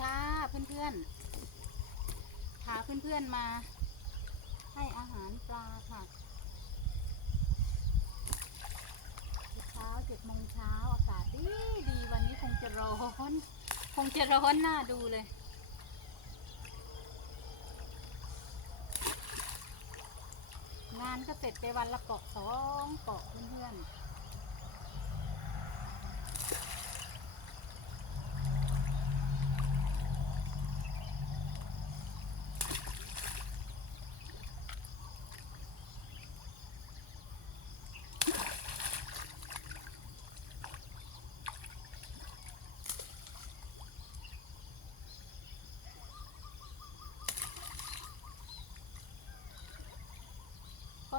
ค่ะเพื่อนๆพาเพื่อนๆมา ให้อาหารปลาค่ะเช้าเจ็ดโมงเช้าอากาศดีดีวันนี้คงจะร้อนคงจะร้อนน่าดูเลยงานก็เสร็จไปวันละเกาะสองเกาะเพื่อนๆ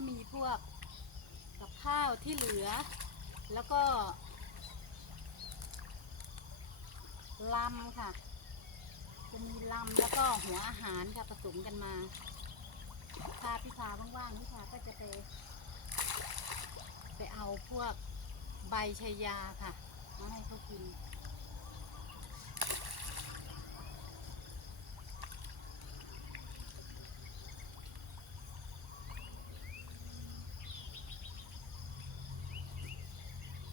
ก็มีพวกกับข้าวที่เหลือ แล้วก็ลำค่ะจะมีลำแล้วก็หัวอาหารค่ะผสมกันมาพาพี่พาว่างๆพี่พาก็จะไป ไปเอาพวกใบชายาค่ะมาให้เขากิน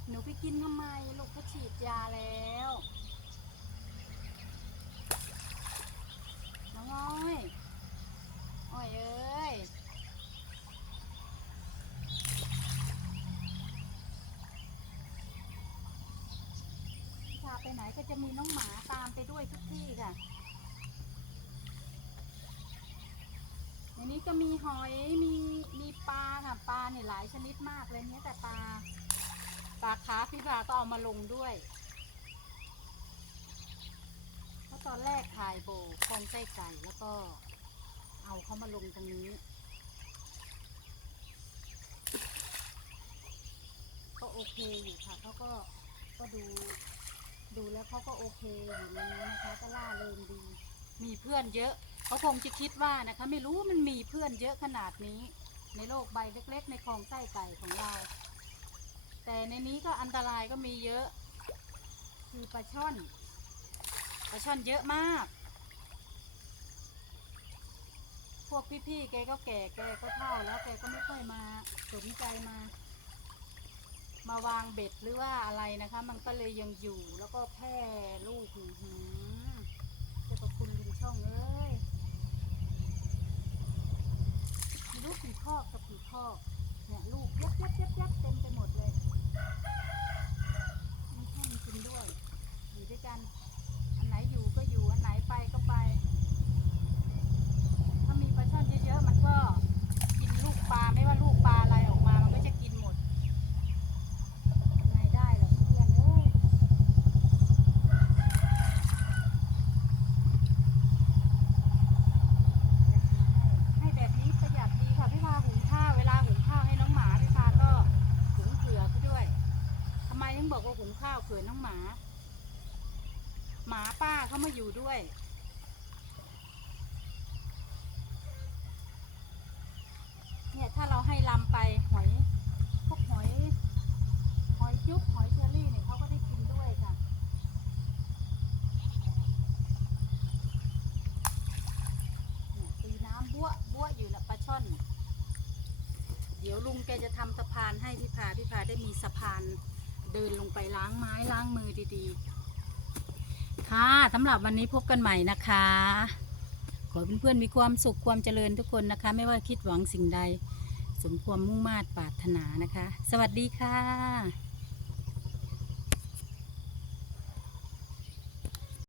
หนูไปกินทำไมลูกก็ฉีดยาแล้วน้องอ้อยอ้อยเอ้ยพาไปไหนก็จะมีน้องหมาตามไปด้วยทุกที่ค่ะในนี้ก็มีหอยมีมีปลาค่ะปลาเนี่ยหลายชนิดมากเลยเนี่ยแต่ปลา ปลาคาร์ฟพี่ปลาก็เอามาลงด้วย เพราะตอนแรกถ่ายโบคลองไส้ไก่แล้วก็เอาเขามาลงตรงนี้ ก็โอเคอยู่ค่ะเขาก็ก็ดู ดูแล้วเขาก็โอเคอยู่ในนี้นะคะ ก็ล่าเริงดี มีเพื่อนเยอะเขาคงจะคิดว่านะคะ ไม่รู้มันมีเพื่อนเยอะขนาดนี้ ในโลกใบเล็ก ๆ ในคลองไส้ไก่ของเรา แต่ในนี้ก็อันตรายก็มีเยอะ คือปลาช่อนปลาช่อนเยอะมาก พวกพี่ๆแกก็แก่แกก็เฒ่าแล้วแกก็ไม่ค่อยมาสนใจมามาวางเบ็ดหรือว่าอะไรนะคะ มันก็เลยยังอยู่แล้วก็แพร่ลูกหือเจ้าประคุณลิงช่องเอ้ยมีลูกผีคอกกับผีคอก เนี่ยลูกยับยับยับยับเต็มไปหมดเลย มันแค่มันกินด้วย อยู่ด้วยกัน อันไหนอยู่ก็อยู่ อันไหนไปก็ไป ถ้ามีปลาช่อนเยอะๆ มันก็กินลูกปลาไม่ว่าลูกปลาอะไรออกมา มันก็จะกินหมดทำไงได้ล่ะเพื่อนเอ้ยให้แบบนี้ประหยัดดีค่ะพี่พาหุงข้าวเวลาหุงข้าวให้น้องหมาพี่พาก็หุงเผื่อเขาด้วยทำไมถึง บอกว่าหุงข้าวเผื่อน้องหมา หมาป้าเขามาอยู่ด้วย เนี่ยถ้าเราให้ลำไปหอยพวกหอย หอยจุ๊บหอยเชอรี่เนี่ยเขาก็ได้กินด้วยค่ะ ตีน้ำบัวบัวอยู่ละปลาช่อน เดี๋ยวลุงแกจะทำสะพานให้พี่พาพี่พาได้มีสะพาน เดินลงไปล้างไม้ล้างมือดีๆ ค่ะสำหรับวันนี้พบกันใหม่นะคะ ขอเพื่อนๆมีความสุขความเจริญทุกคนนะคะ ไม่ว่าคิดหวังสิ่งใด สมความมุ่งมา่ปรารถนานะคะ สวัสดีค่ะ